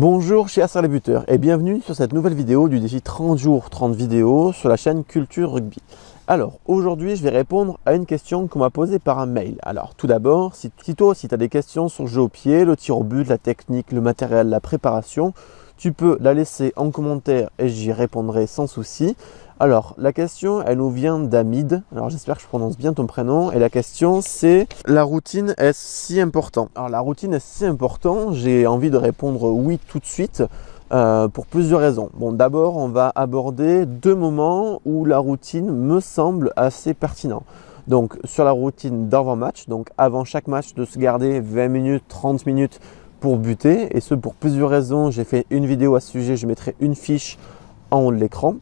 Bonjour chers les buteurs et bienvenue sur cette nouvelle vidéo du défi 30 jours 30 vidéos sur la chaîne Culture Rugby. Alors aujourd'hui je vais répondre à une question qu'on m'a posée par un mail. Alors tout d'abord, si tu as des questions sur le jeu au pied, le tir au but, la technique, le matériel, la préparation, tu peux la laisser en commentaire et j'y répondrai sans souci. Alors, la question, elle nous vient d'Amid. Alors, j'espère que je prononce bien ton prénom. Et la question, c'est la routine est si important. Alors, la routine est si important. J'ai envie de répondre oui tout de suite pour plusieurs raisons. Bon, d'abord, on va aborder deux moments où la routine me semble assez pertinent. Donc, sur la routine d'avant-match, donc avant chaque match, de se garder 20 minutes, 30 minutes pour buter. Et ce, pour plusieurs raisons. J'ai fait une vidéo à ce sujet. Je mettrai une fiche en haut de l'écran.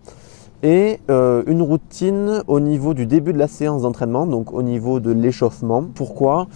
Et une routine au niveau du début de la séance d'entraînement, donc au niveau de l'échauffement. Pourquoi?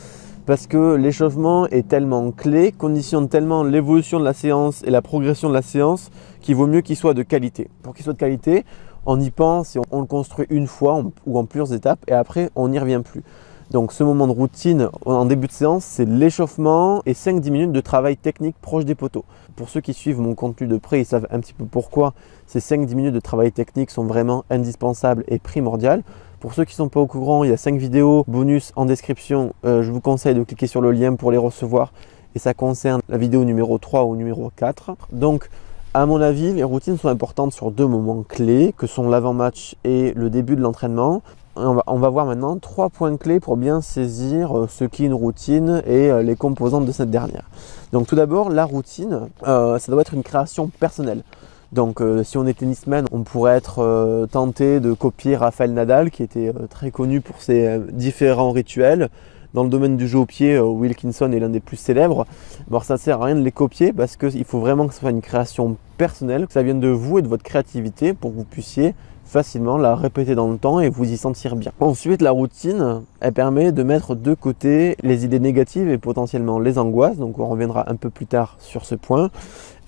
Parce que l'échauffement est tellement clé, conditionne tellement l'évolution de la séance et la progression de la séance qu'il vaut mieux qu'il soit de qualité. Pour qu'il soit de qualité, on y pense et on le construit une fois ou en plusieurs étapes et après on n'y revient plus. Donc ce moment de routine en début de séance, c'est l'échauffement et 5-10 minutes de travail technique proche des poteaux. Pour ceux qui suivent mon contenu de près, ils savent un petit peu pourquoi ces 5-10 minutes de travail technique sont vraiment indispensables et primordiales. Pour ceux qui ne sont pas au courant, il y a 5 vidéos bonus en description. Je vous conseille de cliquer sur le lien pour les recevoir et ça concerne la vidéo numéro 3 ou numéro 4. Donc à mon avis, les routines sont importantes sur deux moments clés que sont l'avant-match et le début de l'entraînement. On va voir maintenant 3 points clés pour bien saisir ce qu'est une routine et les composantes de cette dernière. Donc tout d'abord, la routine, ça doit être une création personnelle. Donc si on est tennisman, on pourrait être tenté de copier Rafael Nadal qui était très connu pour ses différents rituels. Dans le domaine du jeu au pied, Wilkinson est l'un des plus célèbres. Bon, ça ne sert à rien de les copier parce qu'il faut vraiment que ce soit une création personnelle, que ça vienne de vous et de votre créativité pour que vous puissiez facilement la répéter dans le temps et vous y sentir bien. Ensuite, la routine, elle permet de mettre de côté les idées négatives et potentiellement les angoisses. Donc on reviendra un peu plus tard sur ce point.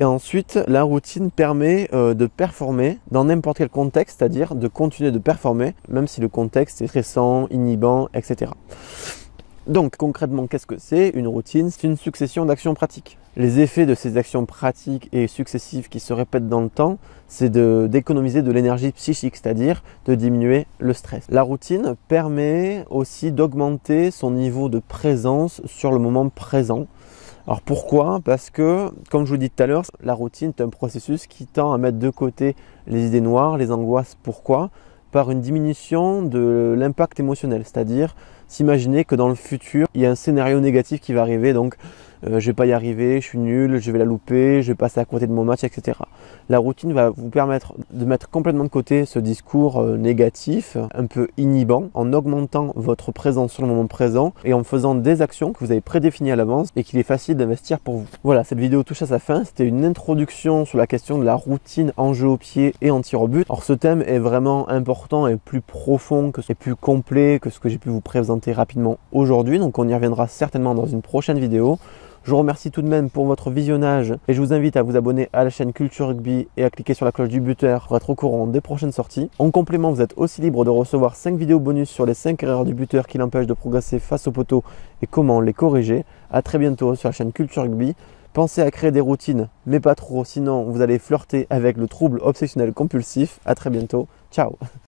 Et ensuite, la routine permet de performer dans n'importe quel contexte, c'est-à-dire de continuer de performer même si le contexte est stressant, inhibant, etc. Donc concrètement, qu'est-ce que c'est une routine? C'est une succession d'actions pratiques. Les effets de ces actions pratiques et successives qui se répètent dans le temps, c'est d'économiser de l'énergie psychique, c'est-à-dire de diminuer le stress. La routine permet aussi d'augmenter son niveau de présence sur le moment présent. Alors pourquoi? Parce que, comme je vous dis tout à l'heure, la routine est un processus qui tend à mettre de côté les idées noires, les angoisses. Pourquoi? Par une diminution de l'impact émotionnel, c'est-à-dire s'imaginer que dans le futur, il y a un scénario négatif qui va arriver, donc je ne vais pas y arriver, je suis nul, je vais la louper, je vais passer à côté de mon match, etc. La routine va vous permettre de mettre complètement de côté ce discours négatif, un peu inhibant, en augmentant votre présence sur le moment présent et en faisant des actions que vous avez prédéfinies à l'avance et qu'il est facile d'investir pour vous. Voilà, cette vidéo touche à sa fin. C'était une introduction sur la question de la routine en jeu au pied et en tir au but. Alors ce thème est vraiment important et plus profond et plus complet que ce que j'ai pu vous présenter rapidement aujourd'hui. Donc on y reviendra certainement dans une prochaine vidéo. Je vous remercie tout de même pour votre visionnage et je vous invite à vous abonner à la chaîne Culture Rugby et à cliquer sur la cloche du buteur pour être au courant des prochaines sorties. En complément, vous êtes aussi libre de recevoir 5 vidéos bonus sur les 5 erreurs du buteur qui l'empêchent de progresser face au poteau et comment les corriger. A très bientôt sur la chaîne Culture Rugby. Pensez à créer des routines, mais pas trop, sinon vous allez flirter avec le trouble obsessionnel compulsif. A très bientôt. Ciao.